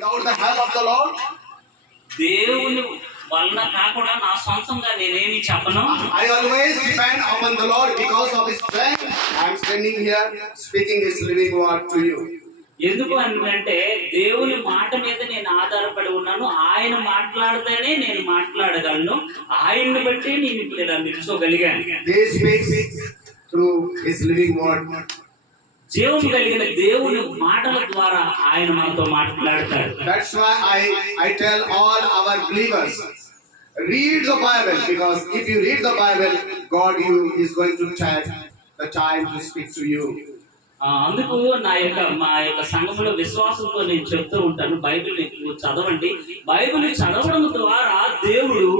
Without the help of the Lord, దేవుని వలన కాకుండా నా సొంతంగా నేనేమి చెప్పను. I always depend upon the Lord. Because of His strength, I am standing here speaking His living word to you. ఎందుకు అంటే దేవుని మాట మీద నేను ఆధారపడి ఉన్నాను. ఆయన మాట్లాడితేనే నేను మాట్లాడగలను. ఆయన్ని బట్టి నేను ఇప్పుడు ఇలా నిల్చోగలిగాను. He speaks through His living word. జీవం కలిగిన దేవుని మాటల ద్వారా ఆయన మనతో మాట్లాడతాడు. That's why I tell all our believers, read the Bible, because if you read the Bible, God is going to take the time to speak to you. అందుకు మా యొక్క సంఘంలో విశ్వాసంతో నేను చెప్తూ ఉంటాను, బైబిల్ చదవండి. బైబిల్ చదవడం ద్వారా దేవుడు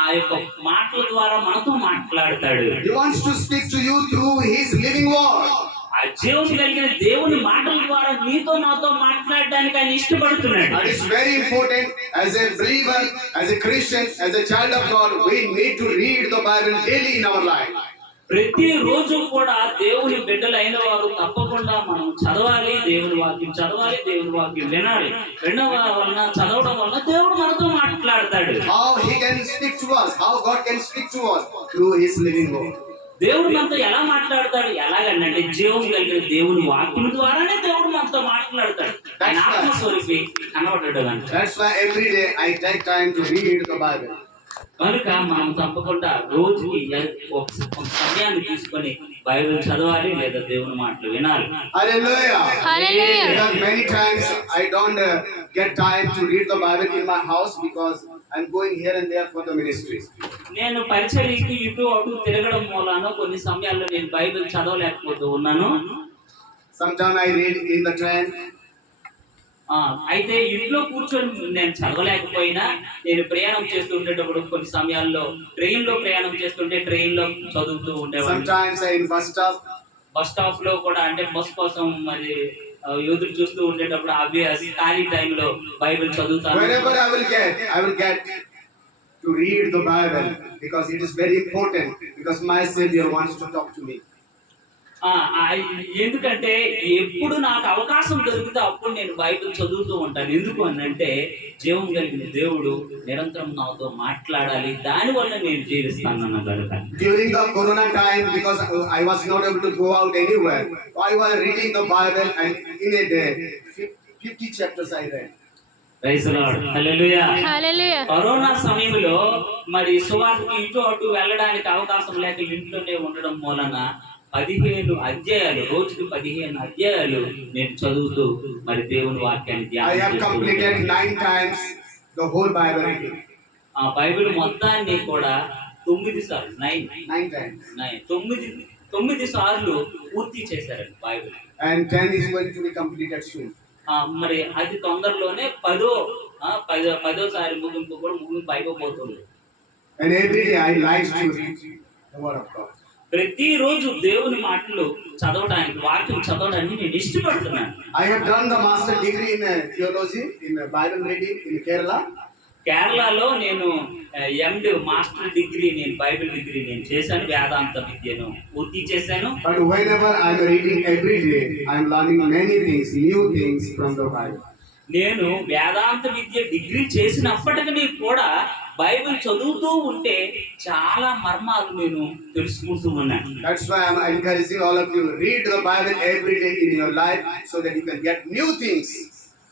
ఆ యొక్క మాటల ద్వారా మనతో మాట్లాడతాడు. He wants to speak to you through His living word. ఆ జీవం కలిగిన దేవుని మాటల ద్వారా నీతో నాతో మాట్లాడడానికి ఆయన ఇష్టపడుతున్నాడు. And it's very important as a believer, as a Christian, as a child of God, we need to read the Bible daily in our life. ప్రతి రోజు కూడా దేవుని బిడ్డలైన వారు తప్పకుండా మనం చదవాలి, దేవుని వాక్యం చదవాలి, దేవుని వాక్యం వినాలి. చదవడం వలన దేవుడు మనతో మాట్లాడతాడు. How He can speak to us, how God can speak to us through His living word. దేవుడు మనతో ఎలా మాట్లాడతాడు? ఎలాగంటే జీవం కలిగిన దేవుని వాక్యం ద్వారానే దేవుడు మనతో మాట్లాడతాడు. ఆయన ఆత్మస్వరూపి కనబడ్డాడు. That's why every day I take time to read the Bible. కనుక మనం తప్పకుండా రోజుకి ఒక సమయాన్ని తీసుకొని బైబిల్ చదవాలి, లేదా దేవుని మాటలు వినాలి. Hallelujah. Hallelujah. Because many times I don't get time to read the Bible in my house because I'm going here and there for the ministries. నేను పరిచర్యకి ఇటు అటు తిరగడం మూలాన కొన్ని సమయాల్లో నేను బైబిల్ చదవలేకపోతూ ఉన్నాను. Sometimes I read in the train. అయితే ఇంట్లో కూర్చొని నేను చదవలేకపోయినా నేను ప్రయాణం చేస్తుండేటప్పుడు కొన్ని సమయాల్లో ట్రైన్ లో ప్రయాణం చేస్తుంటే ట్రైన్ లో చదువుతూ ఉండేవాడిని. Sometimes in bus స్టాప్ లో కూడా అంటే బస్ కోసం మరి ఎదురు చూస్తూ ఉండేటప్పుడు అది ఖాళీ టైంలో బైబిల్ చదువుతాను. Whenever I will get to read the Bible because it is very important, because my Savior wants to talk to me. ఎందుకంటే ఎప్పుడు నాకు అవకాశం దొరికితే అప్పుడు నేను బైబిల్ చదువుతూ ఉంటాను. ఎందుకు అంటే జీవం కలిగిన దేవుడు నిరంతరం నాతో మాట్లాడాలి, దానివల్ల నేను జీవిస్తాను అన్న కనుక. During the corona time, because I was not able to go out anywhere, I was reading the Bible, and in a day 50 chapters I read. Praise Lord. Hallelujah. Hallelujah. Corona సమయంలో మరి సువార్తకి ఇటు అటు వెళ్ళడానికి అవకాశం లేక ఇంట్లోనే ఉండడం మూలన 15 అధ్యాయాలు, రోజుకి 15 అధ్యాయాలు నేను చదువుతూ మరి దేవుని వాక్యాన్ని I have completed 9 times the whole Bible reading. ఆ బైబిల్ మొత్తాన్ని కూడా 9 సార్లు 9 times. 9 సార్లు పూర్తి చేశారు Bible. And 10 is going to be completed soon. మరి అది తొందరలోనే 10వ సారి ముగింపు అయిపోతుంది. And every day I like to read the word of God. ప్రతిరోజు దేవుని మాటలు చదవడానికి, వాక్యం చదవడానికి నేను ఇష్టపడుతున్నాను. I have done the master degree in theology, in Bible reading in Kerala. కేరళలో నేను ఎండ్ మాస్టర్ డిగ్రీ, నేను బైబిల్ డిగ్రీ నేను చేశాను, వేదాంత విద్యను పూర్తి చేశాను. But whenever I am reading every day, I am learning many things, new things from the Bible. నేను వేదాంత విద్య degree చేసినప్పటికీ కూడా బైబిల్ చదువుతూ ఉంటే చాలా మర్మాలు నేను తెలుసుకుంటూ ఉన్నాను. That's why I am encouraging all of you, read the Bible every day in your life so that you can get new things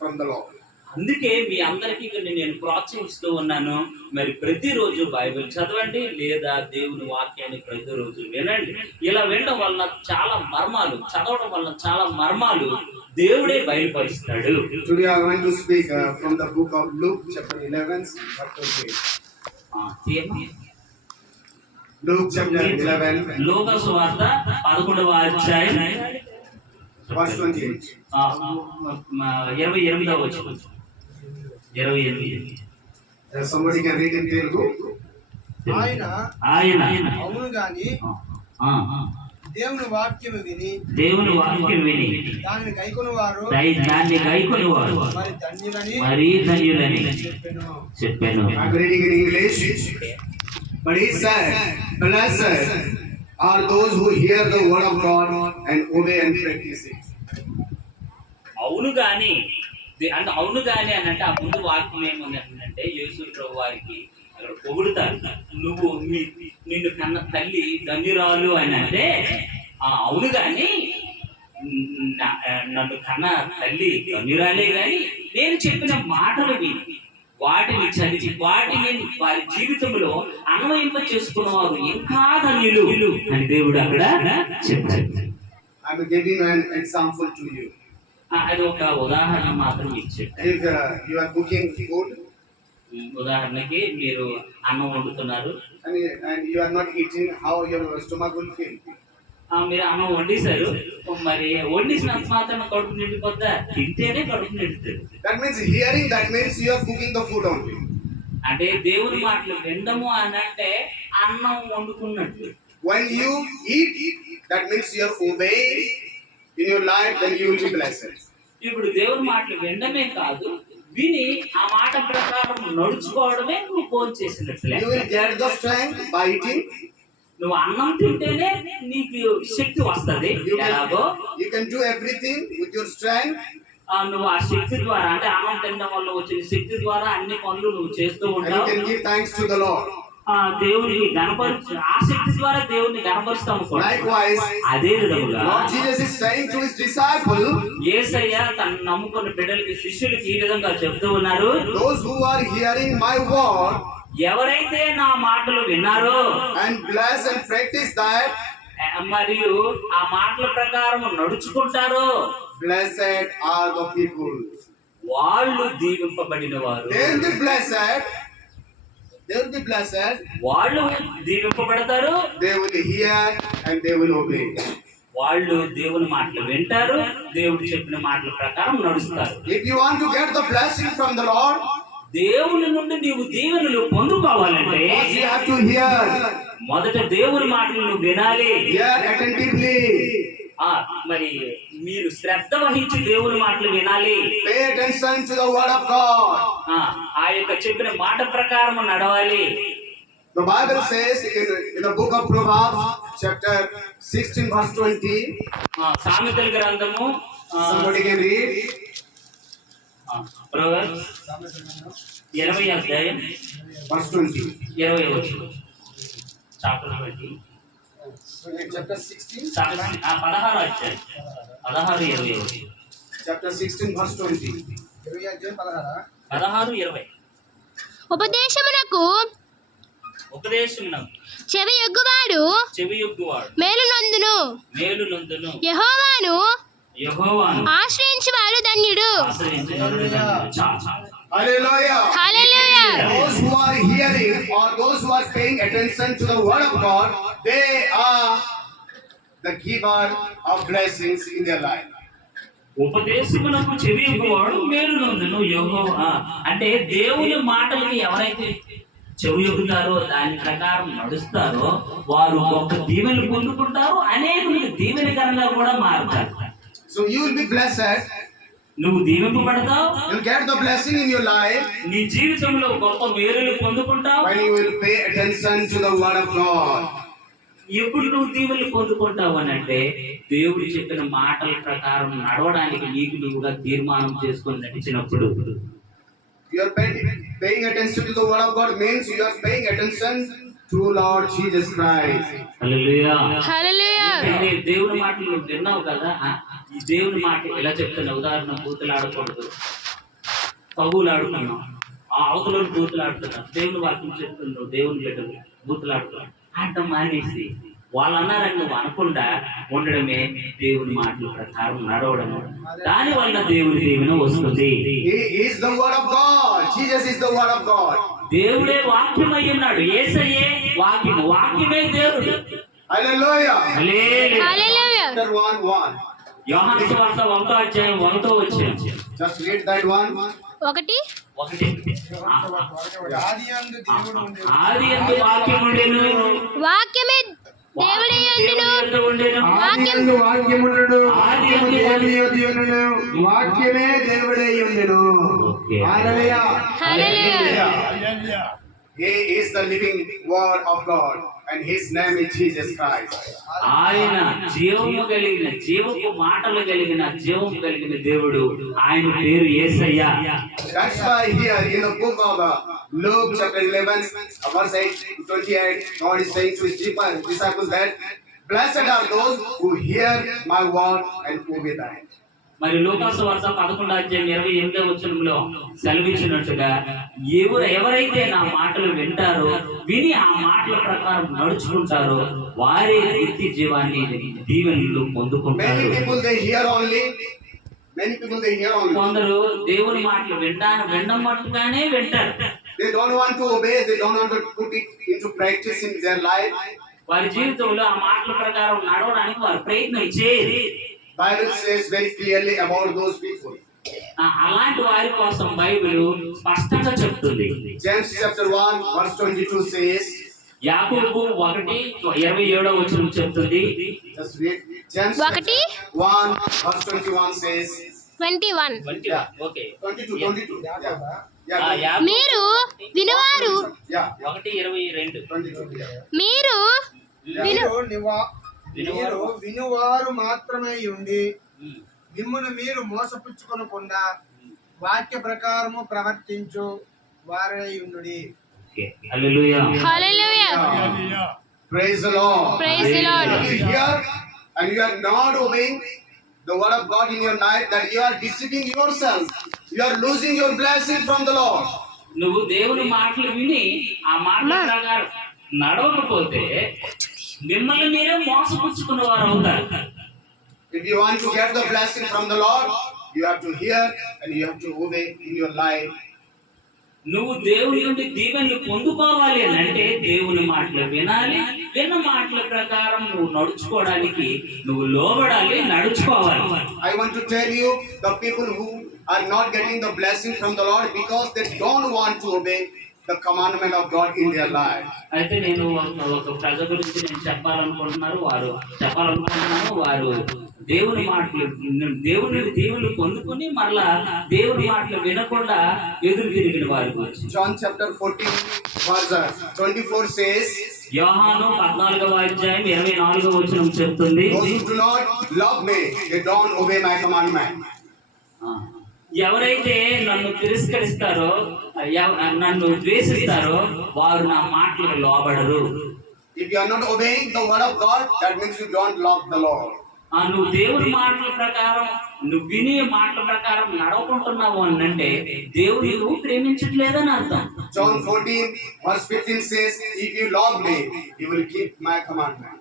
from the Lord. అందుకే మీ అందరికీ నేను ప్రోత్సహిస్తూ ఉన్నాను, మరి ప్రతిరోజు బైబిల్ చదవండి, లేదా దేవుని వాక్యాన్ని ప్రతిరోజు వినండి. ఇలా వినడం వల్ల చాలా మర్మాలు, చదవడం వల్ల చాలా మర్మాలు దేవుడే బయలుపరుస్తాడు. Today I want to speak from the book of Luke chapter 11 verse 28. Luke chapter 11. లూకా సువార్త 11వ అధ్యాయం verse 28. 28వ వచనం. 28. Somebody can read in Telugu. ఆయన అవును గాని దేవుని వాక్యము విని దాన్ని గైకొనువారు మరి ధన్యులని చెప్పాను. I'm reading in English. But he said, blessed are those who hear the word of God and obey and practice it. అవును గాని అంటే అవును కానీ అని అంటే ఆ ముందు వాక్యం ఏముంది అంటే యేసు ప్రభు వారికి అక్కడ పొగుడుతారు. నువ్వు నిన్ను కన్న తల్లి ధన్యురాలు అని అంటే అవును కానీ నన్ను కన్న తల్లి ధన్యురాలే కానీ నేను చెప్పిన మాటలు విని వాటిని చదివి వాటిని వారి జీవితంలో అన్వయింప చేసుకున్న వారు ఇంకా ధన్యులు అని దేవుడు అక్కడ చెప్పారు. I will give you an example to you. అది ఒక ఉదాహరణ మాత్రం ఇచ్చాడు. If you are cooking food ఉదాహరణకి మీరు అన్నం వండుతున్నారు and you are not eating, how your stomach will feel? మీరు అన్నం వండేశారు, మరి వండిసినంత మాత్రం కడుపు నిండిపోద్దా? తింటేనే కడుపు నిండుతుంది. That means hearing, that means you are cooking the food only. అంటే దేవుని మాటలు వినడము అని అంటే అన్నం వండుకున్నట్టు. When you eat, that means you are obeying in your life, then you will be blessed. ఇప్పుడు దేవుని మాటలు వినడమే కాదు, విని ఆ మాట ప్రకారం నడుచుకోవడమే నువ్వు భోజనం చేసినట్లే. You will get the strength by eating. నువ్వు అన్నం తింటేనే నీకు శక్తి వస్తుంది. You can do everything with your strength. నువ్వు ఆ శక్తి ద్వారా అంటే అన్నం తినడం వల్ల వచ్చిన శక్తి ద్వారా అన్ని పనులు నువ్వు చేస్తూ ఉంటావు. You can give thanks to the Lord. దేవుడిని గణపరుచు ఆ శక్తి ద్వారా దేవుడిని గణపరుస్తాము. Likewise, అదే విధముగా Lord Jesus is saying to his disciples, యేసయ్య తన నమ్ముకున్న బిడ్డలకి శిష్యులకి ఈ విధంగా చెప్తూ ఉన్నారు, those who are hearing my word ఎవరైతే నా మాటలు విన్నారో and bless and practice that, మరియు ఆ మాటల ప్రకారం నడుచుకుంటారో, blessed are the people. వాళ్ళు దీవింపబడిన వారు. They will be blessed. They will be blessed. వాళ్ళు దీవింపబడతారు. They will hear and they will obey. వాళ్ళు దేవుని మాటలు వింటారు, దేవుడు చెప్పిన మాటల ప్రకారం నడుస్తారు. If you want to get the blessing from the Lord, దేవుని నుండి నీవు దీవెనలు పొందుకోవాలంటే you have to hear. మొదట దేవుని మాటలు నువ్వు వినాలి. Hear attentively. మరి మీరు శ్రద్ధ వహించి దేవుని మాటలు వినాలి. Pay attention to the word of God. ఆ యొక్క చెప్పిన మాట ప్రకారం నడవాలి. The Bible says in the book of Proverbs, chapter 16, verse 20. సామెతల గ్రంథము Somebody can read. Proverbs 20వ అధ్యాయం Verse 20. 20వ వచనం. చాప్టర్ 20. Chapter 16. 16వ అధ్యాయం 16-20. Chapter 16, verse 20. 16-20. ఉపదేశమునకు చెవియొగ్గువాడు మేలునందును యెహోవాను ఆశ్రయించువాడు ధన్యుడు. Hallelujah. Hallelujah. Those who are hearing or those who are paying attention to the word of God, they are the giver of blessings in their life. ఉపదేశమునకు చెవియొగ్గువాడు మేలునందును యెహోవా. అంటే దేవుని మాటలకి ఎవరైతే చెవియొగ్గుతారో దాని ప్రకారం నడుస్తారో వారు ఒక దీవెన పొందుకుంటారు, అనేకులకు దీవెనకరంగా కూడా మారుతారు. So you will be blessed. నువ్వు దీవింపబడతావు. You will get the blessing in your life నీ జీవితంలో గొప్ప మేలులు పొందుకుంటావు when you will pay attention to the word of God. ఎప్పుడు నువ్వు దీవెనలు పొందుకుంటావు అని అంటే దేవుడు చెప్పిన మాటల ప్రకారం నడవడానికి నీకు నువ్వుగా తీర్మానం చేసుకొని నడిచినప్పుడు. You are paying attention to the word of God means you are paying attention to Lord Jesus Christ. హల్లెలూయా. హల్లెలూయా. అంటే దేవుని మాటలు నువ్వు విన్నావు కదా, ఈ దేవుని మాట ఎలా చెప్తున్నా, ఉదాహరణ బూతులు ఆడకూడదు, కబులు ఆడుకున్నావు, ఆ అవతల బూతులు ఆడుతున్నావు, దేవుని వాక్యం చెప్తున్నావు, దేవుని బిడ్డలు బూతులు ఆడుతున్నావు, ఆడటం మానేసి వాళ్ళు అన్నారని నువ్వు అనకుండా ఉండడమే దేవుని మాటల ప్రకారం నడవడము. దాని వల్ల దేవుని దీవెన వస్తుంది. He is the word of God. Jesus is the word of God. దేవుడే వాక్యం అయి ఉన్నాడు. యేసయ్యే వాక్యం, వాక్యమే దేవుడు. Hallelujah. హల్లెలూయా. Chapter 1:1. యోహాను సువార్త 1వ అధ్యాయం 1వ వచనం. Just read that one. 1 ఆదియందు వాక్యం ఉండెను, వాక్యమే దేవుడై ఉండెను, వాక్యమే దేవుడై ఉండెను. హల్లెలూయా. He is the living word of God. and his name is Jesus Christ. ఆయన జీవము కలిగిన జీవపు మాటలు కలిగిన జీవము కలిగిన దేవుడు, ఆయన పేరు యేసయ్య. That's why here in the book of Luke chapter 11 verse 8 to 28, God is saying to his disciples that blessed are those who hear my word and obey them. మరి లూకాసు వార్త 11:28 సెలవిచ్చినట్టుగా ఎవరైతే నా మాటలు వింటారో, విని ఆ మాటల ప్రకారం నడుచుకుంటారో, వారే నిత్య జీవాన్ని దీవెనలు పొందుకుంటారు. Many people they hear only. కొందరు దేవుని మాటలు వినడం మట్టుగానే వింటారు. They don't want to obey. They don't want to put it into practice in their life. వారి జీవితంలో ఆ మాటల ప్రకారం నడవడానికి వారు ప్రయత్నం చేయరు. Bible says very clearly about those people. అలాంటి వారి కోసం బైబిల్ స్పష్టంగా చెప్తుంది. James chapter 1 verse 22 says, యాకోబు 1:27 చెప్తుంది. just read. James 1 verse 21 says, 21. Okay 22. Yeah. మీరు వినువారు Yeah. 1:22 మీరు మీరు వినువారు మాత్రమే ఉండి మిమ్మును మీరు మోసపుచ్చుకొనకుండా వాక్య ప్రకారము ప్రవర్తించు వారై ఉండుడి. హల్లెలూయా. హల్లెలూయా. Praise the Lord. Praise the Lord. If you hear and you are not obeying the word of God in your life, that you are deceiving yourself. You are losing your blessing from the Lord. నువ్వు దేవుని మాటలు విని ఆ మాటల ప్రకారం నడవకపోతే మిమ్మల్ని మీరే మోసపుచ్చుకున్న వారు అవుతారు. If you want to get the blessing from the Lord, you have to hear and you have to obey in your life. నువ్వు దేవుని నుండి దీవెనలు పొందుకోవాలి అని అంటే దేవుని మాటలు వినాలి. విన్న మాటల ప్రకారం నువ్వు నడుచుకోవడానికి నువ్వు లోబడాలి, నడుచుకోవాలి. I want to tell you, the people who are not getting the blessing from the Lord because they don't want to obey the commandment of God in their life. అయితే నేను ఒక ప్రజ గురించి నేను చెప్పాలనుకుంటున్నాను. వారు దేవుని మాటలు దేవుని పొందుకొని మరలా దేవుని మాటలు వినకుండా ఎదురు తిరిగిన వారి గురించి. John chapter 14 verse 24 says, యోహాను 14:24 చెప్తుంది, those who do not love me, they don't obey my commandment. ఎవరైతే నన్ను తిరస్కరిస్తారో, నన్ను ద్వేషిస్తారో, వారు నా మాటలకు లోబడరు. If you are not obeying the word of God, that means you don't love the Lord. నువ్వు దేవుని మాటల ప్రకారం, నువ్వు వినే మాటల ప్రకారం నడవకుంటున్నావు అని అంటే దేవుని నువ్వు ప్రేమించట్లేదని అర్థం. John 14 verse 15 says, if you love me, you will keep my commandment.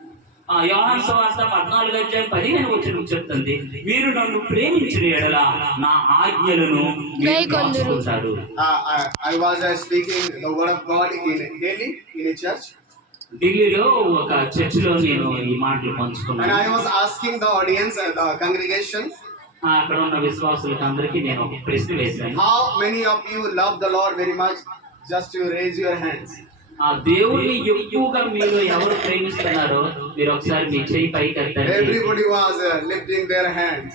యోహాను సువార్త 14:15 చెప్తుంది, మీరు నన్ను ప్రేమించిన ఎడల నా ఆజ్ఞలను గైకొందురు. I was speaking the word of God in Delhi in a church. ఢిల్లీలో ఒక చర్చిలో నేను ఈ మాటలు పంచుకున్నాను. And I was asking the audience and the congregation, అక్కడ ఉన్న విశ్వాసులకు అందరికీ నేను ఒక ప్రశ్న వేశాను. how many of you love the Lord very much? Just to raise your hands. దేవుని ఎక్కువగా మీరు ఎవరు ప్రేమిస్తున్నారో మీరు ఒకసారి మీ చేయి పైకి ఎత్తండి. Everybody was lifting their hands.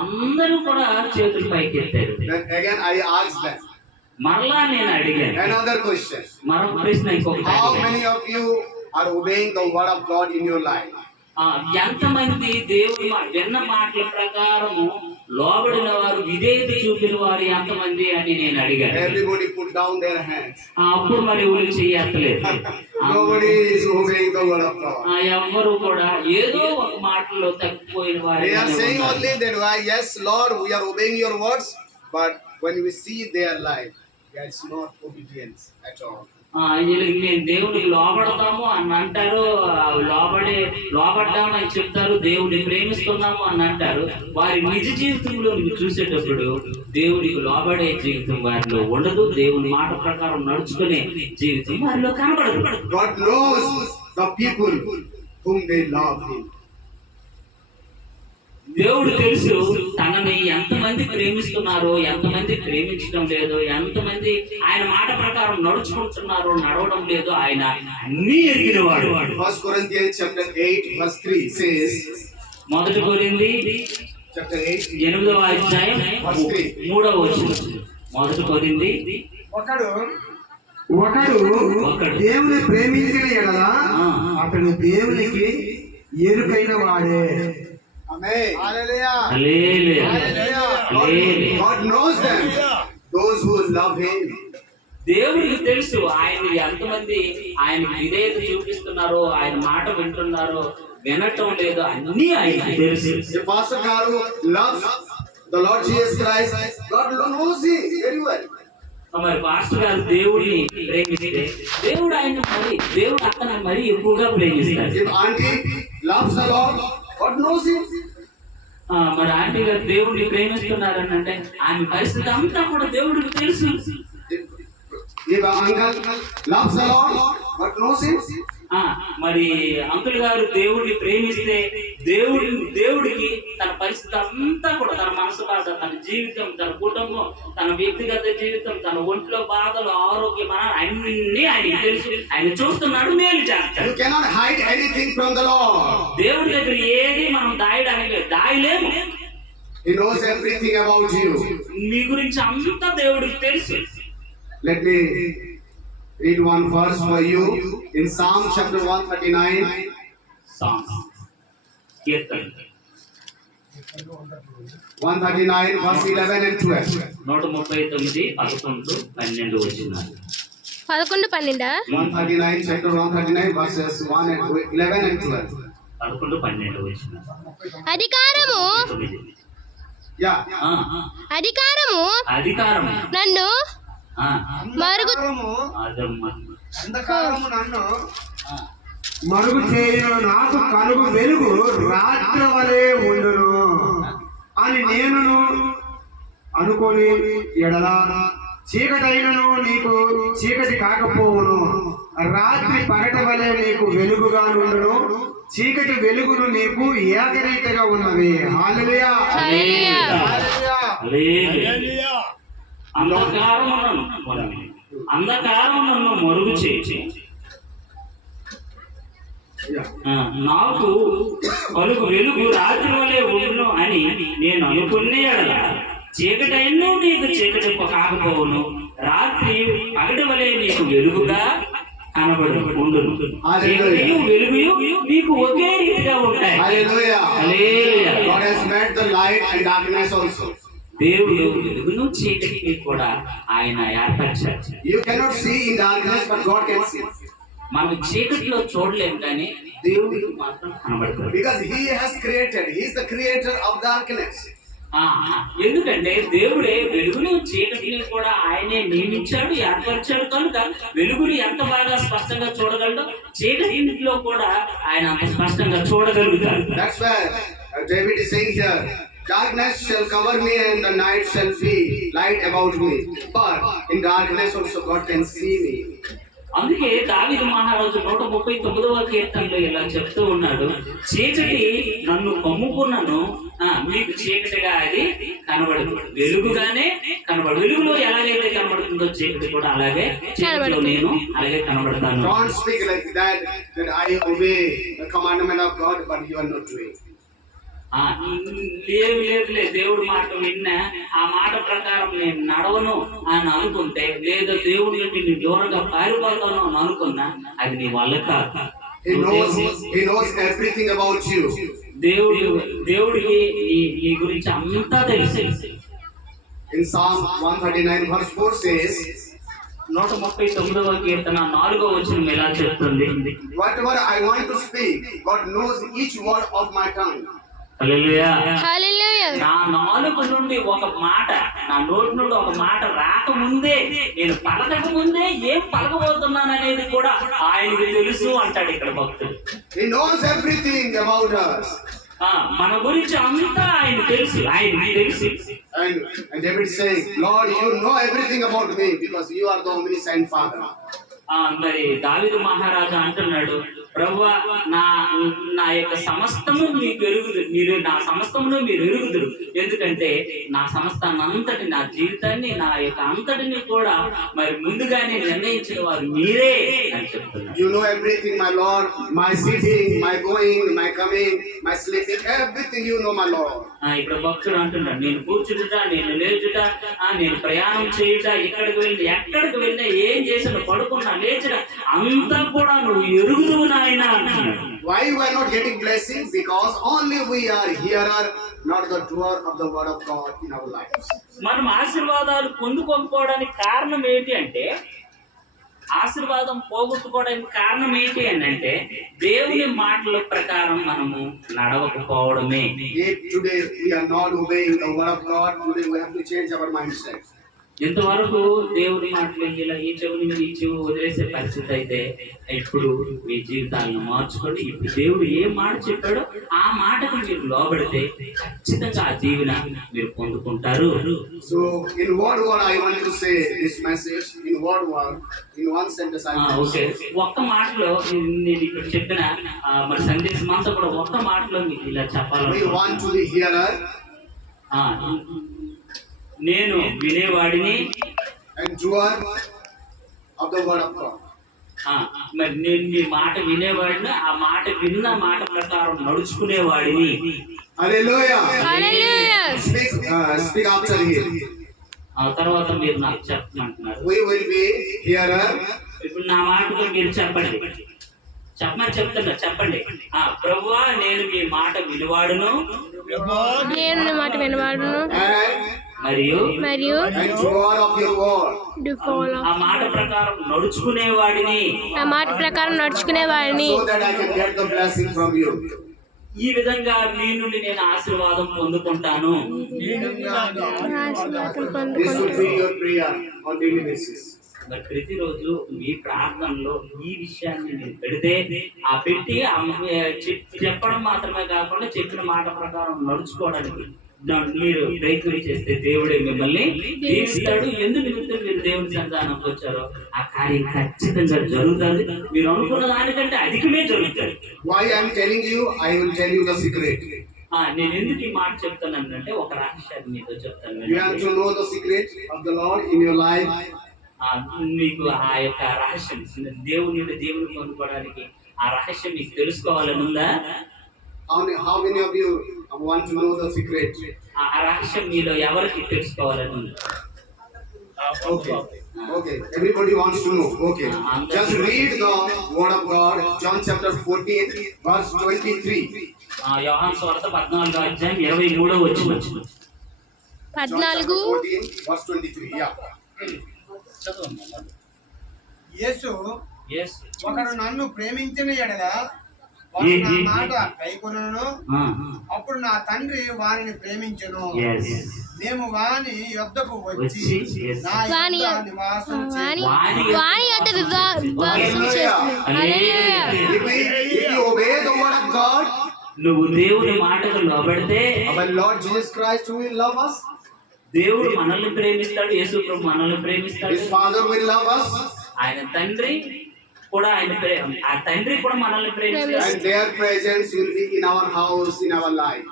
అందరూ కూడా చేతులు పైకి ఎత్తారు. Then again I asked them మరలా నేను అడిగాను another question. మరొక ప్రశ్న ఇంకొకటి How అడిగాను. many of you are obeying the word of God in your life? ఎంతమంది దేవుని విన్న మాటల ప్రకారము లోబడిన వారు, విధేయత చూపిన వారు ఎంతమంది అని నేను అడిగాను. Everybody put down their hands. అప్పుడు మరి ఊళ్ళు చెయ్యట్లేదు. Nobody is obeying the word of God. ఎవ్వరు కూడా ఏదో ఒక మాటలో తప్పిపోయిన వారు. They are saying only that, yes, Lord, we are obeying your words, but when we see their life, that's not obedience at all. మేము దేవునికి లోబడతాము అని అంటారు, లోబడ్డాము అని చెప్తారు, దేవుని ప్రేమిస్తున్నాము అని అంటారు. వారి నిజ జీవితంలో నువ్వు చూసేటప్పుడు దేవునికి లోబడే జీవితం వారిలో ఉండదు. దేవుని మాట ప్రకారం నడుచుకునే జీవితం వారిలో కనబడదు. God knows the people whom they love Him. దేవుడు తెలుసు తనని ఎంతమంది ప్రేమిస్తున్నారో, ఎంతమంది ప్రేమించడం లేదో, ఎంతమంది ఆయన మాట ప్రకారం నడుచుకుంటున్నారో, నడవడం లేదో ఆయన అన్ని ఎరిగినవాడు. 1 Corinthians chapter 8 verse 3 says, 1 కొరింథీ chapter 8 8వ అధ్యాయం 3వ వచనం. 1 కొరింథీ ఒకడు ఒకడు దేవుని ప్రేమించిన ఎడల అతడు దేవునికి ఎరుకైన వాడే. Amen. Hallelujah. Hallelujah. Hallelujah. God knows them. Those who love Him. దేవుడికి తెలుసు ఆయన ఎంతమంది ఆయన విధేయత చూపిస్తున్నారో, ఆయన మాట వింటున్నారో, వినటం లేదో అన్ని ఆయనకి తెలుసు. If Pastor Garu loves the Lord Jesus Christ, God knows Him very well. మరి పాస్టర్ గారు దేవుడిని ప్రేమిస్తే దేవుడు అతను మరి ఎక్కువగా ప్రేమిస్తాడు. If auntie loves the Lord, God knows Him. మరి ఆంటీ గారు దేవుడిని ప్రేమిస్తున్నారని అంటే ఆమె పరిస్థితి అంతా కూడా దేవుడికి తెలుసు. If uncle loves the Lord, God knows Him. మరి అంకుల్ గారు దేవుడిని ప్రేమిస్తే దేవుడికి తన పరిస్థితి అంతా కూడా, తన మనసు బాధ, తన జీవితం, తన కుటుంబం, తన వ్యక్తిగత జీవితం, తన ఒంట్లో బాధలు, ఆరోగ్యం అన్ని ఆయన తెలుసు. ఆయన చూస్తున్నాడు, మేలు చేస్తాడు. You cannot hide anything from the Lord. దేవుడి దగ్గర ఏది మనం దాయలేము. He knows everything about you. మీ గురించి అంతా దేవుడికి తెలుసు. Let me read one verse for you in Psalm chapter 139. Keerthana 139 verse 11 and 12. 139, 11, 12 వచనాలు. 11, 12. 139 chapter 139 verses 1 and 11 and 12. 11, 12 వచనాలు. అధికారము Yeah. అధికారం నన్ను మరుగు అంధకారము నన్ను మరుగు చేయును, నాకు కలుగు వెలుగు రాత్రి వలె ఉండును అని నేను అనుకొని ఎడల చీకటైనను నీకు చీకటి కాకపోవును, రాత్రి పగట వలె నీకు వెలుగుగా నుండును, చీకటి వెలుగును నీకు ఏకరీతిగా ఉన్నవి. హల్లెలూయా. హల్లెలూయా. అంధకారము నన్ను మరుగు చేసి నాకు కలుగు వెలుగు రాత్రి వలె ఉండును అని నేను అనుకునే చీకటైనను నీకు చీకటి కాకపోవును, రాత్రి పగటి వలె నీకు వెలుగుగా కనబడును. చీకటియు వెలుగుయు నీకు ఒకే రీతిగా ఉంటాయి. Hallelujah. Hallelujah. God has made the light and darkness also. దేవుడు వెలుగును చీకటిని కూడా ఆయన ఏర్పరిచారు. You cannot see in darkness, but God can see. మనం చీకటిలో చూడలేం కానీ దేవుడికి మాత్రం కనబడతాడు. Because He has created. He is the creator of darkness. ఎందుకంటే దేవుడే వెలుగును చీకటిని కూడా ఆయనే నియమించాడు, ఏర్పరిచాడు. కనుక వెలుగుని ఎంత బాగా స్పష్టంగా చూడగలడు, చీకటిలో కూడా ఆయన అంత స్పష్టంగా చూడగలుగుతాడు. That's why David is saying here, darkness shall cover me and the night shall be light about me. But in darkness also God can see me. అందుకే దావీదు మహారాజు 139వ కీర్తనలో ఇలా చెప్తూ ఉన్నాడు, చీకటి నన్ను కమ్ముకున్నను, మీకు చీకటిగా అది కనబడదు, వెలుగుగానే కనబడు. వెలుగులో ఎలాగైతే కనబడుతుందో చీకటి కూడా అలాగే, చీకటిలో నేను అలాగే కనబడతాను. Don't speak like that I obey the commandment of God, but you are not doing. లేదు దేవుడి మాట విన్నా, ఆ మాట ప్రకారం నేను నడవను అని అనుకుంటే, లేదా దేవుడి నుండి నీ దూరంగా పారిపోతాను అని అనుకున్నా, అది నీ వల్ల కాదు. He knows everything about you. దేవుడికి నీ గురించి అంతా తెలుసు. In Psalm 139 verse 4 says, 139వ కీర్తన 4వ వచనం ఇలా చెప్తుంది, whatever I want to speak, God knows each word of my tongue. హల్లెలూయా. నా నాలుగు నుండి ఒక మాట, నా నోటి నుండి ఒక మాట రాకముందే, నేను పలకక ముందే ఏం పలకబోతున్నాను అనేది కూడా ఆయనకు తెలుసు అంటాడు ఇక్కడ భక్తుడు. He knows everything about us. మన గురించి అంతా ఆయన తెలుసు, ఆయనకి తెలుసు. And David saying, Lord, you know everything about me because you are the omniscient Father. మరి దావీదు మహారాజు అంటున్నాడు, ప్రభువా నా నా యొక్క సమస్తము మీకు ఎరుగుదురు, మీరు నా సమస్తమును మీరు ఎరుగుదురు, ఎందుకంటే నా సమస్తాన్ని అంతటి, నా జీవితాన్ని, నా యొక్క అంతటిని కూడా మరి ముందుగానే నిర్ణయించిన వారు మీరే అని చెప్తున్నారు. You know everything, my Lord, my sitting, my going, my coming, my sleeping, everything you know, my Lord. ఇప్పుడు భక్తుడు అంటున్నాడు, నేను కూర్చుంటుట, నేను లేచుట, నేను ప్రయాణం చేయుట, ఎక్కడికి వెళ్ళి ఎక్కడికి వెళ్ళినా, ఏం చేసిన, పడుకున్నా, లేచిన, అంతా కూడా నువ్వు ఎరుగుదువు నాయనా అంటున్నాడు. Why we are not getting blessings? Because only we are hearer, not the doer of the word of God in our lives. మనం ఆశీర్వాదాలు పొందుకోకపోవడానికి కారణం ఏంటి అంటే, ఆశీర్వాదం పోగొట్టుకోవడానికి కారణం ఏంటి అని అంటే, దేవుని మాటల ప్రకారం మనము నడవకపోవడమే. If today we are not obeying the word of God, today we have to change our mindset. ఇంతవరకు దేవుని మాటలు ఇలా ఈ చెవుని మీద ఈ చెవు వదిలేసే పరిస్థితి అయితే, ఇప్పుడు మీ జీవితాలను మార్చుకోండి. ఇప్పుడు దేవుడు ఏ మాట చెప్పాడో ఆ మాటకు మీరు లోబడితే ఖచ్చితంగా ఆ దీవెన మీరు పొందుకుంటారు. So in one word I want to say this message, in one sentence I want to okay, say. ఒక్క మాటలో నేను ఇప్పుడు చెప్పిన మరి సందేశం అంతా కూడా ఒక్క మాటలో మీకు ఇలా We చెప్పాలి. want to be hearer నేను వినేవాడిని, and doer of the word of God. మరి నేను మీ మాట వినేవాడిని, ఆ మాట విన్న మాట ప్రకారం నడుచుకునేవాడిని. Hallelujah. హల్లెలూయా. Speak after him. ఆ తర్వాత మీరు నాకు చెప్పమంటున్నారు. We will be hearer. ఇప్పుడు నా మాటతో మీరు చెప్పండి, చెప్పమని చెప్తున్నా, చెప్పండి. ప్రభువా నేను మీ మాట వినివాడును, నేను నీ మాట వినవాడును, మరియు And doer of your word. Do follow, ఆ మాట ప్రకారం నడుచుకునేవాడిని. ఆ మాట ప్రకారం నడుచుకునేవాడిని, So that I can get the blessing from you. ఈ విధంగా మీ నుండి నేను ఆశీర్వాదం పొందుకుంటాను. ఆశీర్వాదం This should పొందుకుంటాను. be your prayer on daily basis. మరి ప్రతిరోజు మీ ప్రార్థనలో ఈ విషయాన్ని నేను పెడితే, ఆ పెట్టి చెప్పడం మాత్రమే కాకుండా చెప్పిన మాట ప్రకారం నడుచుకోవడానికి మీరు ప్రయత్నం చేస్తే దేవుడే మిమ్మల్ని దీవిస్తాడు. ఎందుకు నిమిత్తం మీరు దేవుని సంతానంకి వచ్చారో ఆ కార్యం ఖచ్చితంగా జరుగుతుంది. మీరు అనుకున్న దానికంటే అధికమే జరుగుతుంది. Why I am telling you, I will tell you the secret. నేను ఎందుకు ఈ మాట చెప్తానంటే, ఒక రహస్యాన్ని మీతో చెప్తాను. You have to know the secret of the Lord in your life. మీకు ఆ యొక్క రహస్యం, దేవుని పొందుకోవడానికి ఆ రహస్యం మీకు తెలుసుకోవాలని ఉందా? How many of you want to know the secret? ఆ రహస్యం మీలో ఎవరికి తెలుసుకోవాలని ఉంది? Okay. Everybody wants to know. Okay. Just read the word of God, John chapter 14, verse 23. యోహాను సువార్త 14వ అధ్యాయం 23వ వచనం. John 14 chapter 14, verse 23. Yeah. చదవండి. యేసు Yes. ఒకడు నన్ను ప్రేమించిన ఎడల వాడు నా మాట కైకొనును, అప్పుడు నా తండ్రి వారిని ప్రేమించును. Yes. మేము వాని యొద్దకు వచ్చి నా వాని యొద్ద నివాసం చేయుము. వాని యొక్క నివాసం చేస్తున్నాం. హల్లెలూయా. If you obey the word of God, నువ్వు దేవుని మాటకు లోబడితే our Lord Jesus Christ will love us. దేవుడు మనల్ని ప్రేమిస్తాడు. యేసు ప్రభు మనల్ని ప్రేమిస్తాడు. His Father will love us. ఆయన తండ్రి కూడా ఆ తండ్రి కూడా మనల్ని ప్రేమిస్తాడు. And their presence will be in our house, in our life.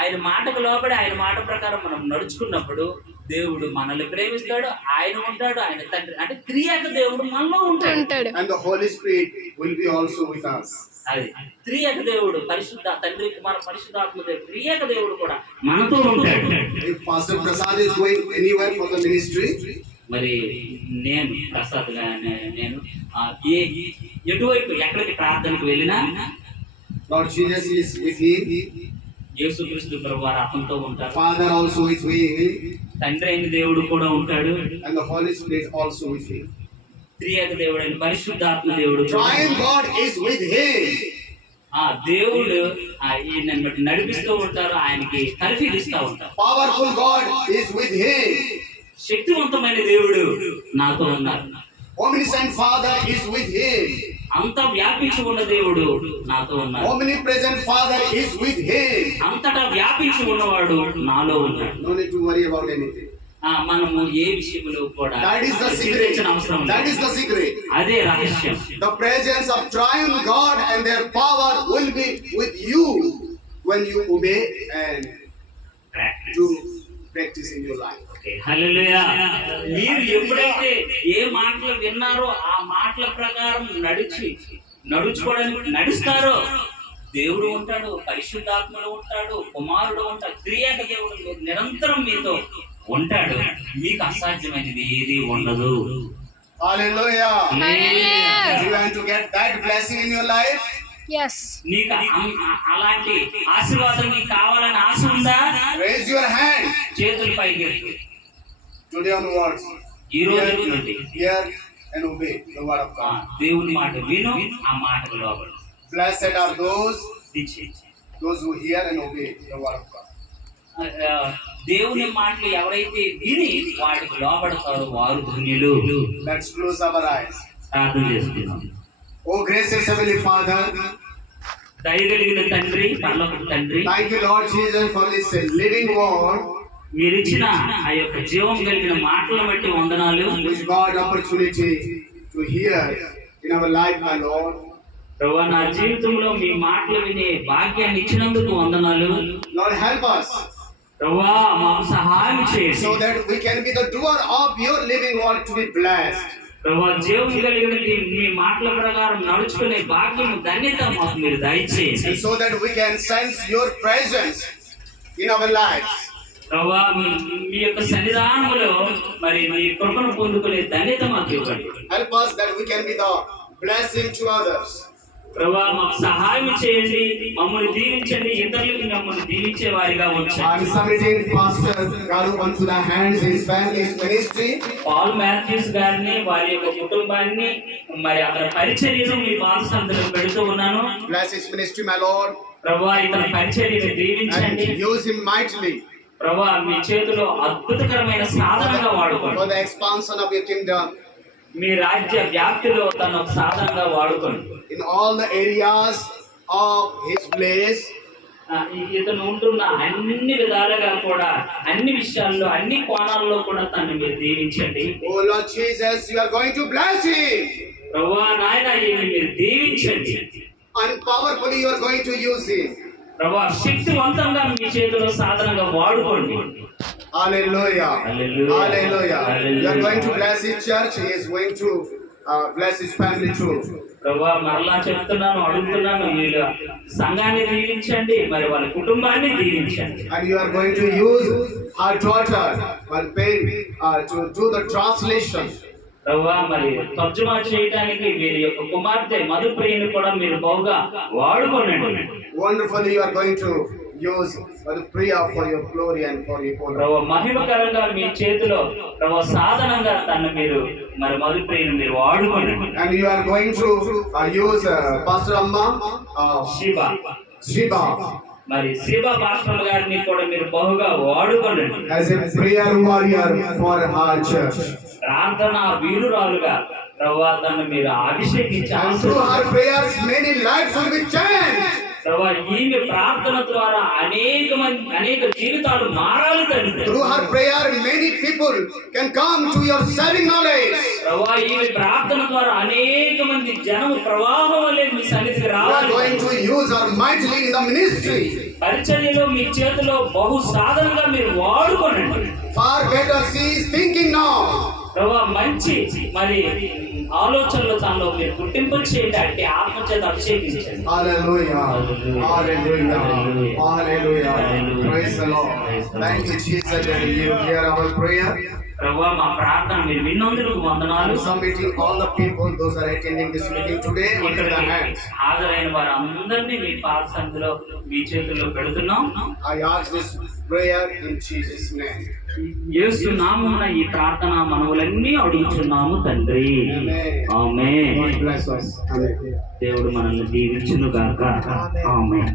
ఆయన మాటకు లోబడి ఆయన మాట ప్రకారం మనం నడుచుకున్నప్పుడు దేవుడు మనల్ని ప్రేమిస్తాడు. ఆయన ఉంటాడు, ఆయన తండ్రి అంటే త్రియేక దేవుడు మనలో ఉంటాడు. And the Holy Spirit will be also with us. అది త్రియేక దేవుడు, పరిశుద్ధ తండ్రి కుమార పరిశుద్ధాత్మ దేవుడు, త్రియేక దేవుడు కూడా మనతో ఉంటాడు. If Pastor Prasad is going anywhere for the ministry, మరి నేను ప్రసాద్ నేను ఎటువైపు ఎక్కడికి ప్రార్థనకు వెళ్ళినా Lord Jesus is with him. యేసుక్రీస్తు ప్రభు వారు అతనితో ఉంటారు. Father also is with him. తండ్రి అయిన దేవుడు కూడా ఉంటాడు. And the Holy Spirit also with him. త్రియేక దేవుడు అయిన పరిశుద్ధాత్మ దేవుడు, Triune God is with him. దేవుడు ఈయనని బట్టి నడిపిస్తూ ఉంటారు, ఆయనకి తర్ఫీదిస్తూ ఉంటారు. Powerful God is with him. శక్తివంతమైన దేవుడు నాతో ఉన్నారు. Omniscient Father is with him. అంతా వ్యాపించి ఉన్న దేవుడు నాతో ఉన్నారు. Omnipresent Father is with him. అంతటా వ్యాపించి ఉన్నవాడు నాలో ఉన్నాడు. No need to worry about anything. మనము ఏ విషయంలో కూడా That is the secret. చింతించిన అవసరం That is లేదు. the secret. అదే రహస్యం. The presence of triune God and their power will be with you when you obey and do practice in your life. హల్లెలూయా. మీరు ఎప్పుడైతే ఏ మాటలు విన్నారో ఆ మాటల ప్రకారం నడుస్తారో దేవుడు ఉంటాడు, పరిశుద్ధాత్మడు ఉంటాడు, కుమారుడు ఉంటాడు, త్రియేక దేవుడు నిరంతరం మీతో ఉంటాడు. మీకు అసాధ్యమైనది ఏది ఉండదు. Hallelujah. Hallelujah. Do you want to get that blessing in your life? Yes. నీకు అలాంటి ఆశీర్వాదం నీకు కావాలని ఆశ ఉందా? Raise your hand. చేతులు పైకి ఎత్తు. Today onwards, ఈ రోజు నుండి hear and obey the word of God. దేవుని మాట విను, ఆ మాటకు లోబడు. Blessed are those ఇచ్చి. who hear and obey the word of God. దేవుని మాటలు ఎవరైతే విని వాటికి లోబడతారో వారు ధన్యులు. Let's close our eyes. ప్రార్థన చేసుకుందాం. Oh gracious Heavenly Father, దయగలిగిన తండ్రి, పరలోకపు తండ్రి, thank you Lord Jesus for this living word మీరిచ్చిన ఆ యొక్క జీవం కలిగిన మాటలను బట్టి వందనాలు. which God opportunity to hear in our life, my Lord. ప్రభువా, నా జీవితంలో మీ మాటలు వినే భాగ్యాన్ని ఇచ్చినందుకు వందనాలు. Lord, help us ప్రభువా, మాకు సహాయం చేయండి. so that we can be the doer of your living word to be blessed. ప్రభువా, జీవం కలిగిన మీ మాటల ప్రకారం నడుచుకునే భాగ్యం, ధన్యత మాకు మీరు దయచేయండి. And so that we can sense your presence in our lives. ప్రభువా, మీ యొక్క సన్నిధానములో మరి మీ కృపను పొందుకునే ధన్యత మాకు ఇవ్వండి. Help us that we can be the blessing to others. ప్రభువా, మాకు సహాయం చేయండి, మమ్మల్ని దీవించండి, ఇతరులకు మమ్మల్ని దీవించే వారిగా ఉంచండి. I'm submitting Pastor Garu onto the hands, his family's ministry. Paul Matthews గారిని, వారి యొక్క కుటుంబాన్ని, మరి అతని పరిచర్యను మీ పాదసంతలో పెడుతూ ఉన్నాను. Bless his ministry, my Lord. ప్రభువా, ఇతని పరిచర్యను దీవించండి. And use him mightily ప్రభువా, మీ చేతిలో అద్భుతకరమైన సాధనంగా వాడుకోండి. for the expansion of your kingdom మీ రాజ్య వ్యాప్తిలో తన ఒక సాధనంగా వాడుకోండి. in all the areas of his place. ఇతను ఉంటున్న అన్ని విధాలుగా కూడా, అన్ని విషయాల్లో, అన్ని కోణాల్లో కూడా తను మీరు దీవించండి. Oh Lord Jesus, you are going to bless him. ప్రభువా నాయన, ఈయన్ని మీరు దీవించండి. And powerfully you are going to use him. ప్రభువా, శక్తివంతంగా మీ చేతిలో సాధనంగా వాడుకోండి. Hallelujah. Hallelujah. Hallelujah. You are going to bless his church. He is going to bless his family too. ప్రభువా, మరలా చెప్తున్నాను, అడుగుతున్నాను, వీళ్ళ సంఘాన్ని దీవించండి, మరి వాళ్ళ కుటుంబాన్ని దీవించండి. And you are going to use our daughter and pay to do the translation. ప్రభువా, మరి తర్జుమా చేయడానికి వీరి యొక్క కుమార్తె మధుప్రియని కూడా మీరు బహుగా వాడుకోనండి. Wonderfully you are going to use Priya for your glory and for your honor. ప్రభువా, మహిమకరంగా మీ చేతిలో ప్రభువా సాధనంగా తను మీరు మరి మధుప్రియని మీరు వాడుకోనండి. And you are going to use Pastor Amma Shiva మరి శివ పాస్టర్ గారిని కూడా మీరు బహుగా వాడుకోనండి. as a prayer warrior for our church. ప్రార్థన వీరురాలుగా ప్రభువా తను మీరు అభిషేకించారు. And through her prayers many lives will be changed. ప్రభువా, ఈమె ప్రార్థన ద్వారా అనేక జీవితాలు మారాలి తండ్రి. Through her prayer many people can come to your saving knowledge. ప్రభువా, ఈమె ప్రార్థన ద్వారా అనేక మంది జనము ప్రవాహం వలె మీ సన్నిధికి You are రావాలి. going to use her mightily in the ministry. పరిచర్యలో మీ చేతిలో బహు సాధనగా మీరు వాడుకోనండి. Far better she is thinking now. ప్రభువా, మంచి మరి ఆలోచనలు తనలో మీరు గుర్తింపు చేయండి, అంటే ఆత్మ చేత అభిషేకించండి. Hallelujah. Hallelujah. Hallelujah. Hallelujah. Praise the Lord. Thank you, Jesus, that you hear our prayer. ప్రభువా, మా ప్రార్థన మీరు విన్నందుకు వందనాలు. I'm submitting all the people, those are attending this meeting today, into the hands. హాజరైన వారు అందరినీ మీ పాద సన్నిధిలో మీ చేతుల్లో పెడుతున్నాం. I ask this prayer in Jesus' name. యేసు నామమున ఈ ప్రార్థన మనవులన్నీ అడుగుచున్నాము తండ్రి. ఆమేన్. God bless us. Amen. దేవుడు మనల్ని దీవించును గాక. ఆమేన్.